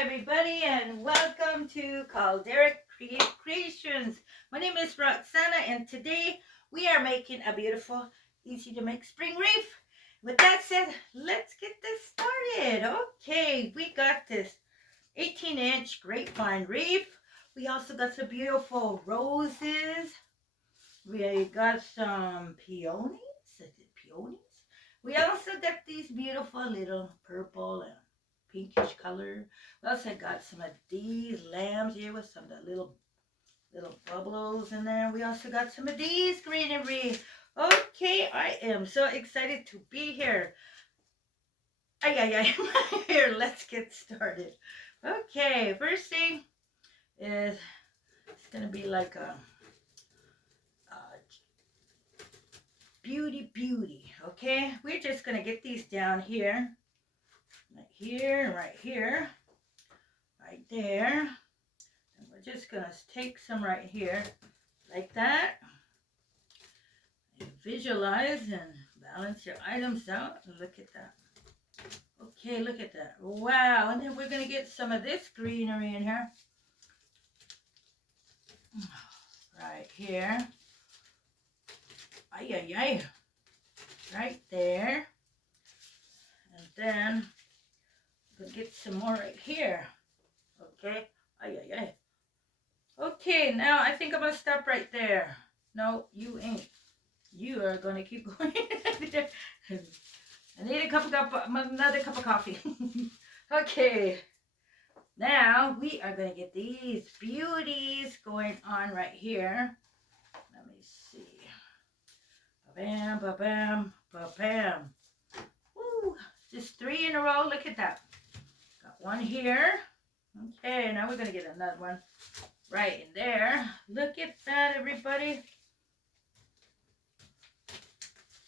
everybody, and welcome to Caldera Creations. My name is Roxana, and today we are making a beautiful, easy to make spring wreath. With that said, let's get this started. Okay, we got this 18-inch grapevine wreath. We also got some beautiful roses. We got some peonies. Is it peonies? We also got these beautiful little purple and pinkish color. We also got some of these lambs here with some of the little bubbles in there. We also got some of these greenery. Okay, I am so excited to be here. Here, let's get started. Okay, first thing is it's gonna be like a beauty. Okay, we're just gonna get these down here, right here, right there. And we're just gonna take some right here, like that. And visualize and balance your items out. Look at that. Okay, look at that. Wow. And then we're gonna get some of this greenery in here. Right here. Right there. And then we'll get some more right here. Okay. Okay, now I think I'm gonna stop right there. No, you ain't. You are gonna keep going. I need another cup of coffee. Okay. Now we are gonna get these beauties going on right here. Let me see. Ba-bam, ba-bam, ba-bam. Woo! Just 3 in a row. Look at that. Got one here. Okay, now we're gonna get another one right in there. Look at that, everybody.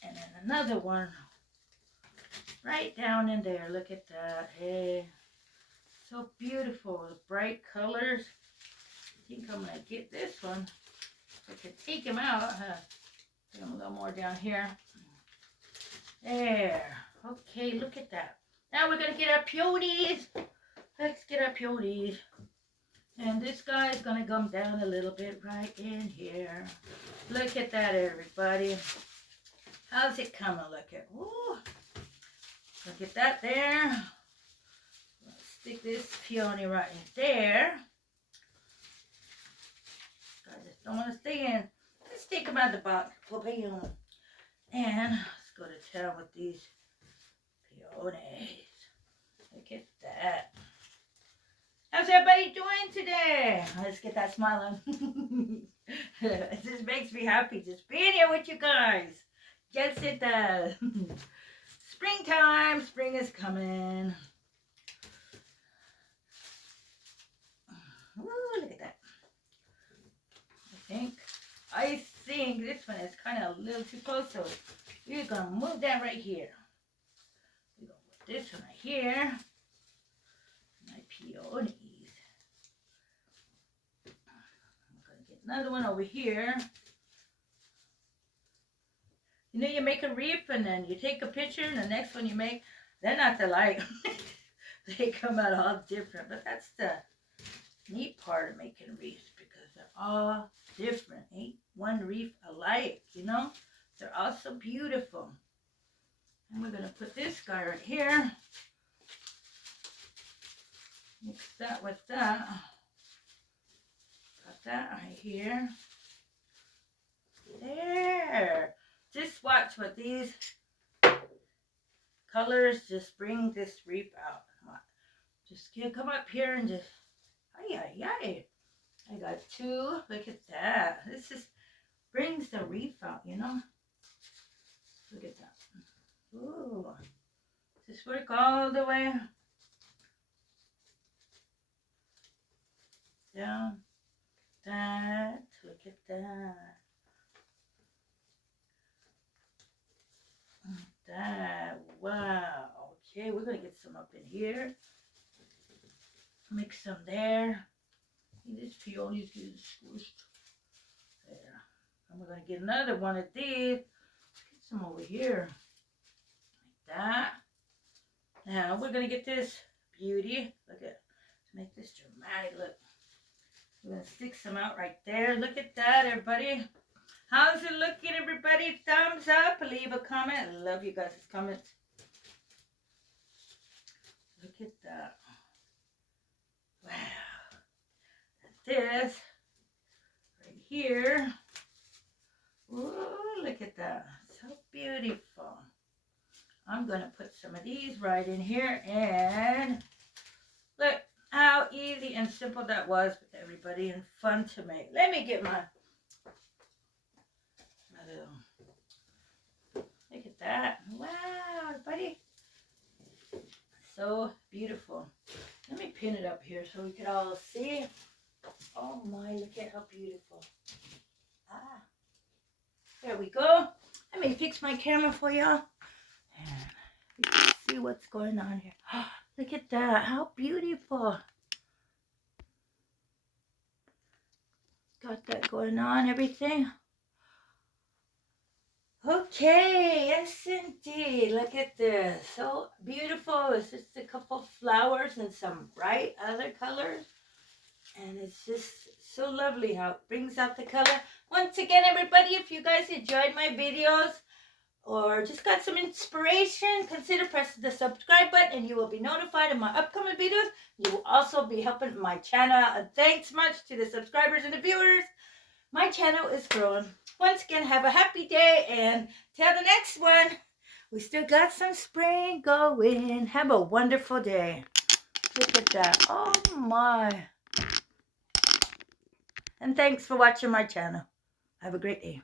And then another one right down in there. Look at that. Hey, so beautiful. The bright colors. I think I'm gonna get this one. I could take him out. Put him a little more down here. There. Okay, look at that. Now we're gonna get our peonies. Let's get our peonies. And this guy is going to come down a little bit right in here. Look at that, everybody. How's it coming? Look at, ooh. Look at that there. Let's stick this peony right in there. I just don't want to stay in. Let's take them out of the box. And let's go to town with these peonies. Look at that. How's everybody doing today? Let's get that smile on. It just makes me happy just being here with you guys. Yes, it does. Springtime. Spring is coming. Ooh, look at that. I think this one is kind of a little too close, so we're going to move that right here. We're going to put this one right here. My peonies. Another one over here. You know, you make a wreath and then you take a picture and the next one you make, they're not alike. They come out all different. But that's the neat part of making wreaths because they're all different. Ain't one wreath alike, you know? They're all so beautiful. And we're going to put this guy right here. Mix that with that. Got that right here. There. Just watch what these colors just bring this wreath out. Just come up here and just, I got 2. Look at that. This just brings the wreath out, you know. Look at that. Ooh. Just work all the way down. That. Look at that. That. Wow. Okay, we're going to get some up in here. Mix some there. This peonies getting squished. There. And we're going to get another one of these. Get some over here. Like that. Now we're going to get this beauty. Look at Make this dramatic look. We're going to stick some out right there. Look at that, everybody. How's it looking, everybody? Thumbs up. Leave a comment. I love you guys' comments. Look at that. Wow. This right here. Ooh, look at that. So beautiful. I'm going to put some of these right in here. And look how easy and simple that was with everybody and fun to make. Let me get my little, look at that. Wow, everybody. So beautiful. Let me pin it up here so we can all see. Oh my, look at how beautiful. Ah, there we go. Let me fix my camera for y'all. And you can see what's going on here. Oh, look at that. How beautiful. Got that going on, everything. Okay, yes indeed. Look at this. So beautiful. It's just a couple flowers and some bright other colors. And it's just so lovely how it brings out the color. Once again, everybody, if you guys enjoyed my videos or just got some inspiration, consider pressing the subscribe button and you will be notified of my upcoming videos. You will also be helping my channel. And thanks much to the subscribers and the viewers. My channel is growing. Once again, have a happy day, and till the next one, we still got some spring going. Have a wonderful day. Look at that. Oh my. And thanks for watching my channel. Have a great day.